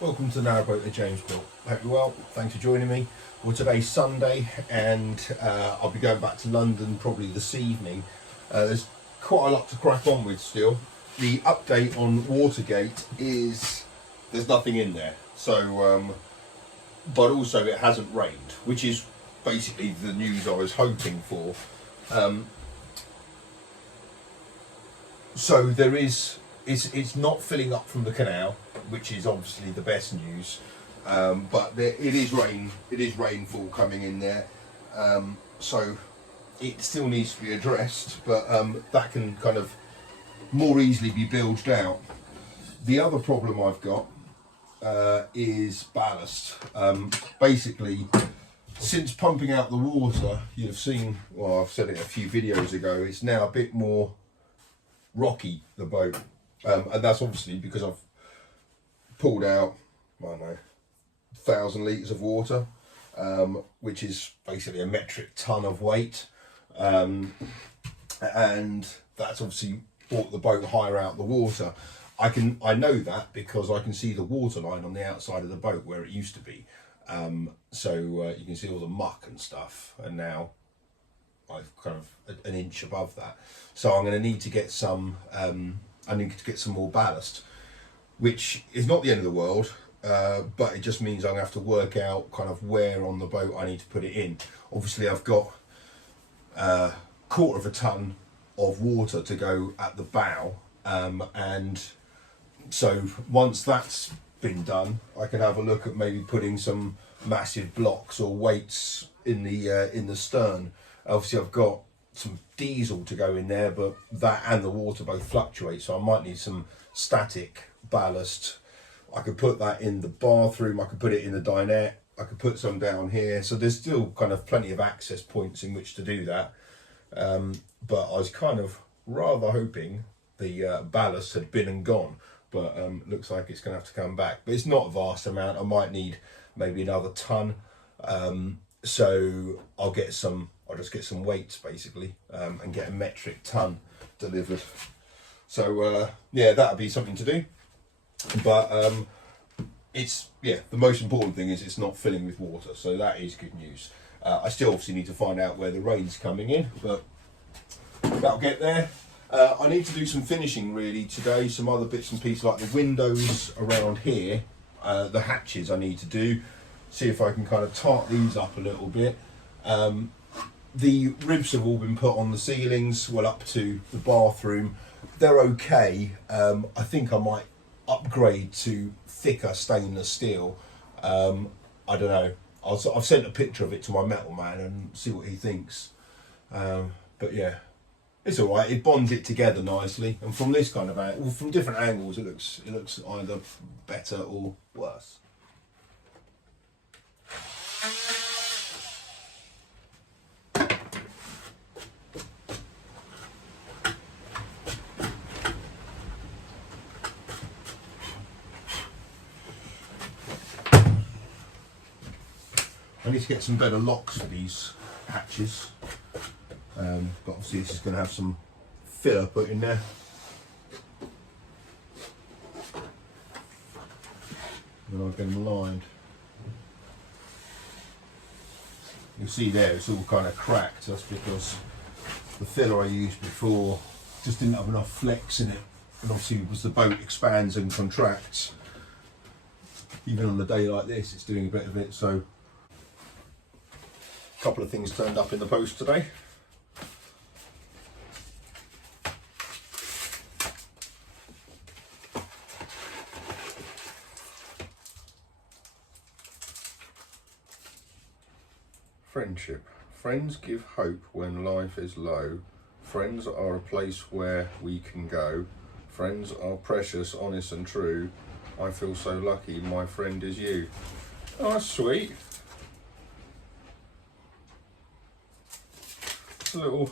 Welcome to Narrowboat with James Bill. Hope you're well. Thanks for joining me. Well, today's Sunday, and I'll be going back to London probably this evening. There's quite a lot to crack on with still. The update on Watergate is there's nothing in there. So, but also it hasn't rained, which is basically the news I was hoping for. So there is. It's not filling up from the canal, which is obviously the best news. But it is rainfall coming in there, so it still needs to be addressed. But that can kind of more easily be bilged out. The other problem I've got is ballast. Basically, since pumping out the water, you've seen. Well, I've said it a few videos ago. It's now a bit more rocky, the boat. And that's obviously because I've pulled out, I don't know, 1,000 litres of water, which is basically a metric ton of weight. And that's obviously brought the boat higher out the water. I know that because I can see the water line on the outside of the boat where it used to be. So you can see all the muck and stuff, and now I've kind of an inch above that. So I'm going to need to get some I need to get some more ballast, which is not the end of the world, but it just means I'm going to have to work out kind of where on the boat I need to put it in. Obviously I've got a quarter of a tonne of water to go at the bow, and so once that's been done, I can have a look at maybe putting some massive blocks or weights in the stern. Obviously I've got some diesel to go in there, but that and the water both fluctuate, so I might need some static ballast. I could put that in the bathroom, I could put it in the dinette, I could put some down here, so there's still kind of plenty of access points in which to do that. But I was kind of rather hoping the ballast had been and gone, but looks like it's going to have to come back. But it's not a vast amount. I might need maybe another tonne, so I'll just get some weights basically, and get a metric ton delivered. So yeah, that'll be something to do. But the most important thing is it's not filling with water, so that is good news. I still obviously need to find out where the rain's coming in, but that'll get there. I need to do some finishing really today, some other bits and pieces like the windows around here, the hatches I need to do, see if I can kind of tart these up a little bit. The ribs have all been put on the ceilings, well up to the bathroom. They're okay. I think I might upgrade to thicker stainless steel. I don't know. I've sent a picture of it to my metal man and see what he thinks. But yeah, it's all right. It bonds it together nicely. And from this kind of angle, well, from different angles, it looks either better or worse. I need to get some better locks for these hatches, but obviously this is going to have some filler put in there. And I'll get them lined. You'll see there it's all kind of cracked. That's because the filler I used before just didn't have enough flex in it, and obviously as the boat expands and contracts, even on a day like this it's doing a bit of it. So a couple of things turned up in the post today. Friendship. Friends give hope when life is low. Friends are a place where we can go. Friends are precious, honest and true. I feel so lucky my friend is you. Oh, that's sweet. It's a little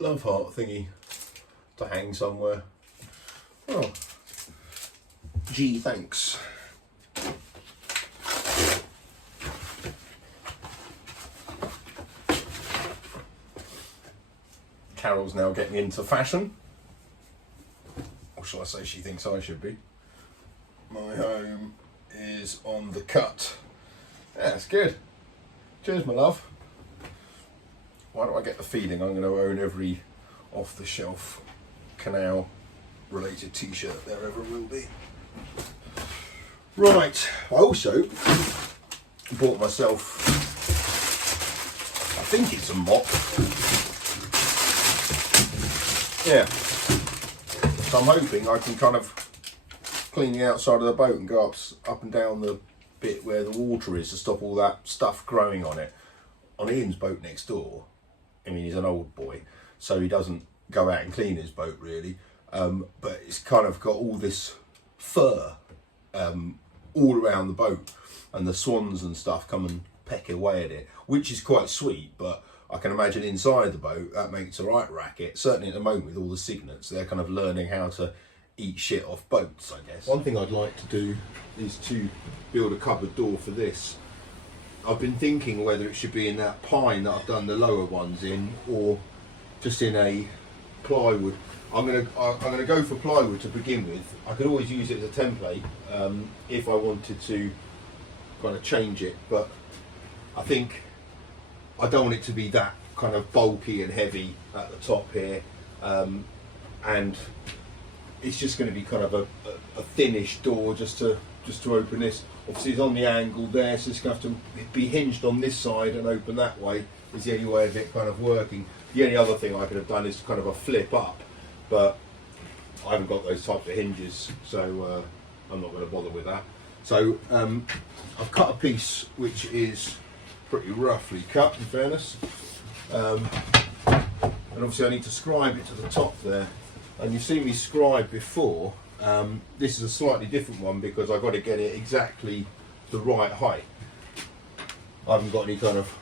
love heart thingy to hang somewhere. Oh, gee, thanks. Carol's now getting into fashion. Or shall I say she thinks I should be. my home is on the cut. Yeah, that's good. Cheers, my love. Why do I get the feeling I'm going to own every off-the-shelf canal related t-shirt there ever will be. Right, I also bought myself, I think it's a mop. Yeah, so I'm hoping I can kind of clean the outside of the boat and go up and down the bit where the water is to stop all that stuff growing on it. On Ian's boat next door, I mean, he's an old boy, so he doesn't go out and clean his boat really, but it's kind of got all this fur all around the boat, and the swans and stuff come and peck away at it, which is quite sweet, but I can imagine inside the boat that makes a right racket. Certainly at the moment with all the cygnets, they're kind of learning how to eat shit off boats, I guess. One thing I'd like to do is to build a cupboard door for this. I've been thinking whether it should be in that pine that I've done the lower ones in, or just in a plywood. I'm gonna go for plywood to begin with. I could always use it as a template if I wanted to kind of change it, but I think I don't want it to be that kind of bulky and heavy at the top here, and it's just going to be kind of a thinnish door just to open this. Obviously it's on the angle there, so it's going to have to be hinged on this side and open that way is the only way of it kind of working. The only other thing I could have done is kind of a flip up, but I haven't got those types of hinges, so I'm not going to bother with that. So I've cut a piece which is pretty roughly cut, in fairness, and obviously I need to scribe it to the top there, and you've seen me scribe before. This is a slightly different one because I've got to get it exactly the right height. I haven't got any kind of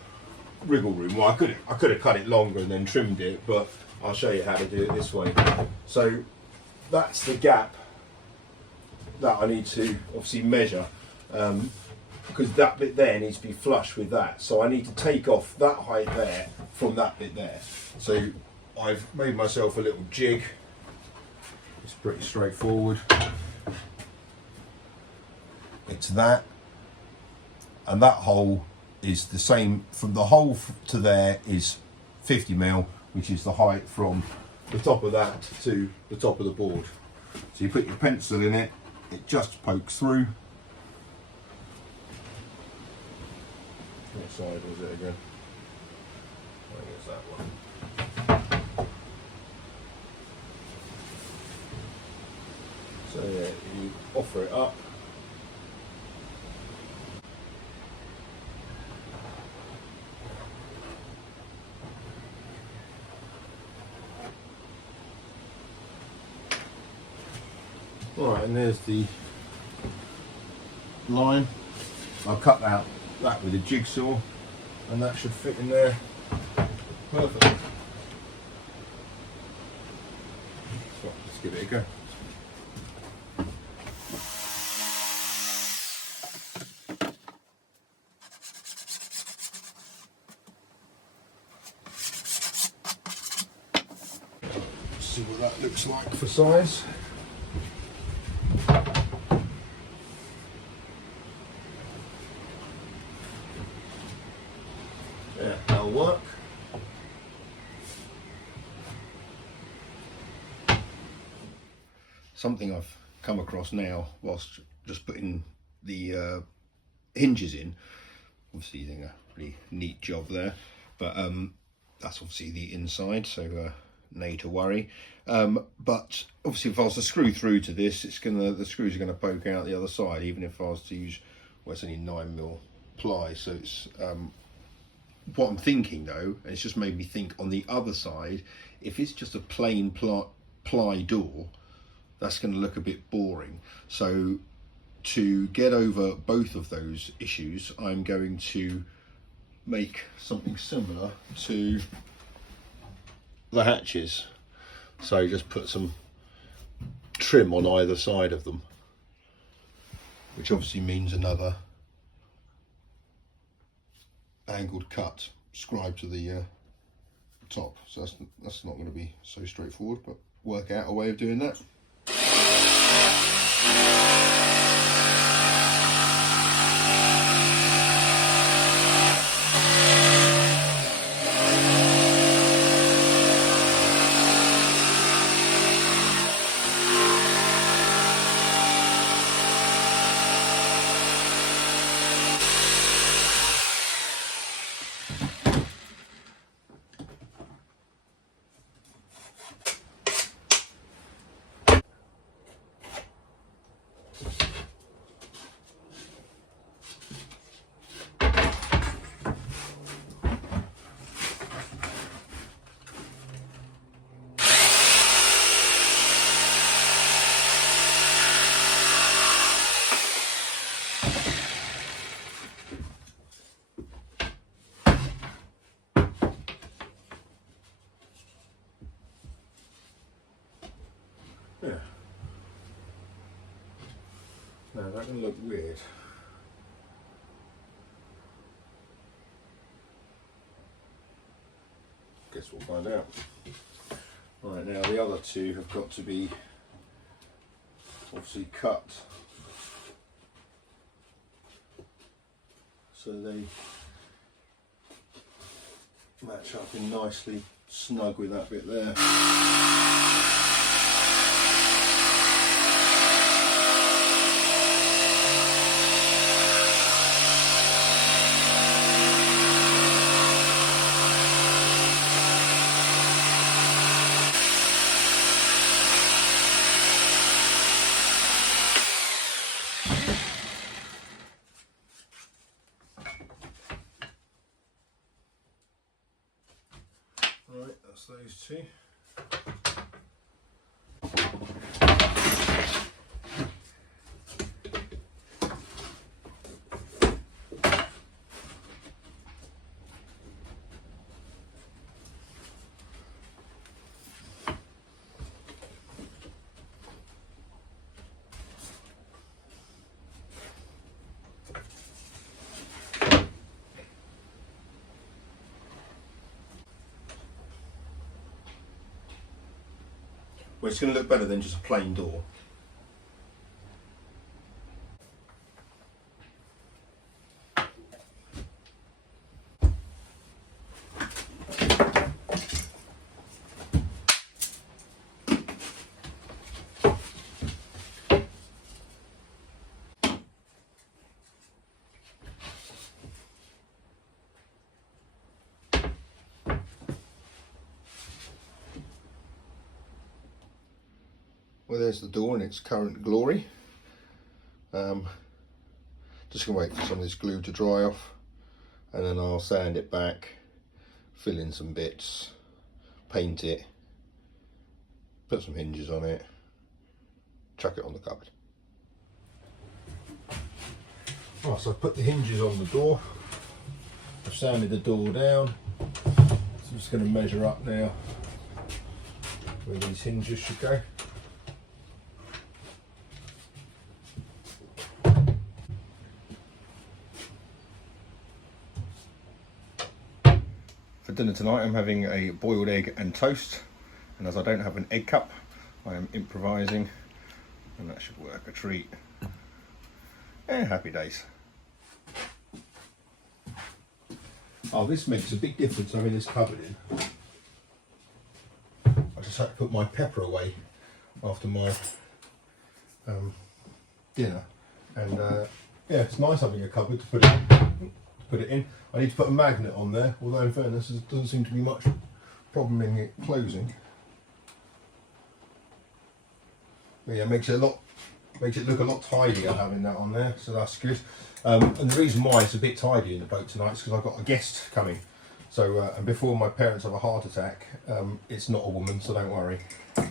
wriggle room. Well, I could have cut it longer and then trimmed it, but I'll show you how to do it this way. So that's the gap that I need to obviously measure, because that bit there needs to be flush with that. So I need to take off that height there from that bit there. So I've made myself a little jig. It's pretty straightforward. It's that, and that hole is the same from the hole to there is 50mm, which is the height from the top of that to the top of the board. So you put your pencil in it, it just pokes through. What side was it again? I think it's that one. So yeah, you offer it up. Right, and there's the line. I've cut out that with a jigsaw, and that should fit in there perfectly. So let's give it a go. See what that looks like for size. Yeah, that'll work. Something I've come across now whilst just putting the hinges in, obviously doing a pretty neat job there, but that's obviously the inside, so no to worry. But obviously if I was to screw through to this, the screws are gonna poke out the other side, even if I was to use, well, it's only 9mm ply, so it's what I'm thinking though, and it's just made me think on the other side, if it's just a plain ply door, that's going to look a bit boring. So to get over both of those issues, I'm going to make something similar to the hatches. So just put some trim on either side of them, which obviously means another angled cut scribe to the top. So that's not going to be so straightforward, but work out a way of doing that. Yeah. Now that can look weird. Guess we'll find out. Right, now the other two have got to be obviously cut so they match up in nicely snug with that bit there. Right, that's those two. Well, it's going to look better than just a plain door. Well, there's the door in its current glory. Just gonna wait for some of this glue to dry off, and then I'll sand it back, fill in some bits, paint it, put some hinges on it, chuck it on the cupboard. Right, so I've put the hinges on the door, I've sanded the door down, so I'm just going to measure up now where these hinges should go. For dinner tonight I'm having a boiled egg and toast, and as I don't have an egg cup I am improvising, and that should work a treat. Happy days. Oh, this makes a big difference having this cupboard in. I just had to put my pepper away after my dinner, and yeah, it's nice having a cupboard to put it in. I need to put a magnet on there, although in fairness there doesn't seem to be much problem in it closing. But yeah, makes it look a lot tidier having that on there, so that's good. And the reason why it's a bit tidy in the boat tonight is because I've got a guest coming. So and before my parents have a heart attack, it's not a woman, so don't worry.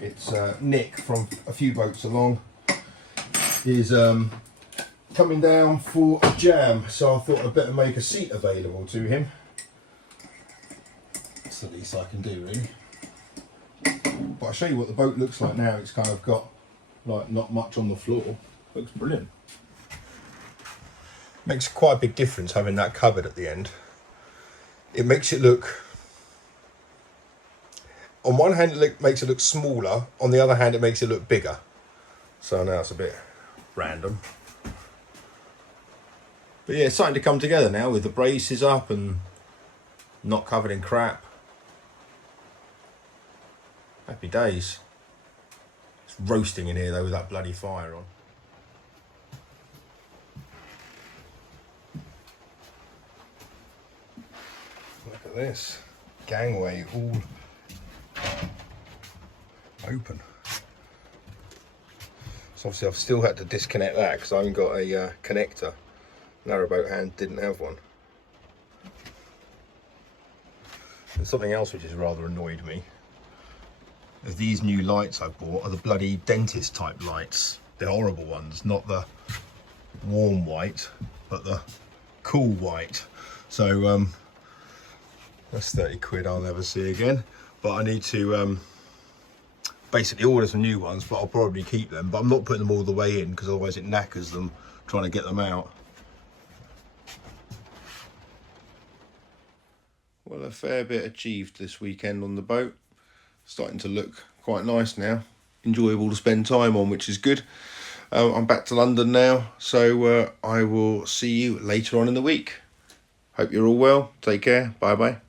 It's Nick from a few boats along. Is coming down for a jam, so I thought I'd better make a seat available to him. That's the least I can do, really. But I'll show you what the boat looks like now. It's kind of got like not much on the floor. Looks brilliant. Makes quite a big difference having that cupboard at the end. It makes it look, on one hand it makes it look smaller, on the other hand it makes it look bigger. So now it's a bit random. But yeah, it's starting to come together now with the braces up and not covered in crap. Happy days. It's roasting in here though with that bloody fire on. Look at this. Gangway all open. So obviously I've still had to disconnect that because I haven't got a connector. Narrowboat hand didn't have one. And something else which has rather annoyed me is these new lights I bought are the bloody dentist type lights. The horrible ones, not the warm white, but the cool white. So that's 30 quid I'll never see again. But I need to basically order some new ones, but I'll probably keep them. But I'm not putting them all the way in because otherwise it knackers them trying to get them out. Well, a fair bit achieved this weekend on the boat. Starting to look quite nice now. Enjoyable to spend time on, which is good. I'm back to London now, so I will see you later on in the week. Hope you're all well. Take care. Bye bye.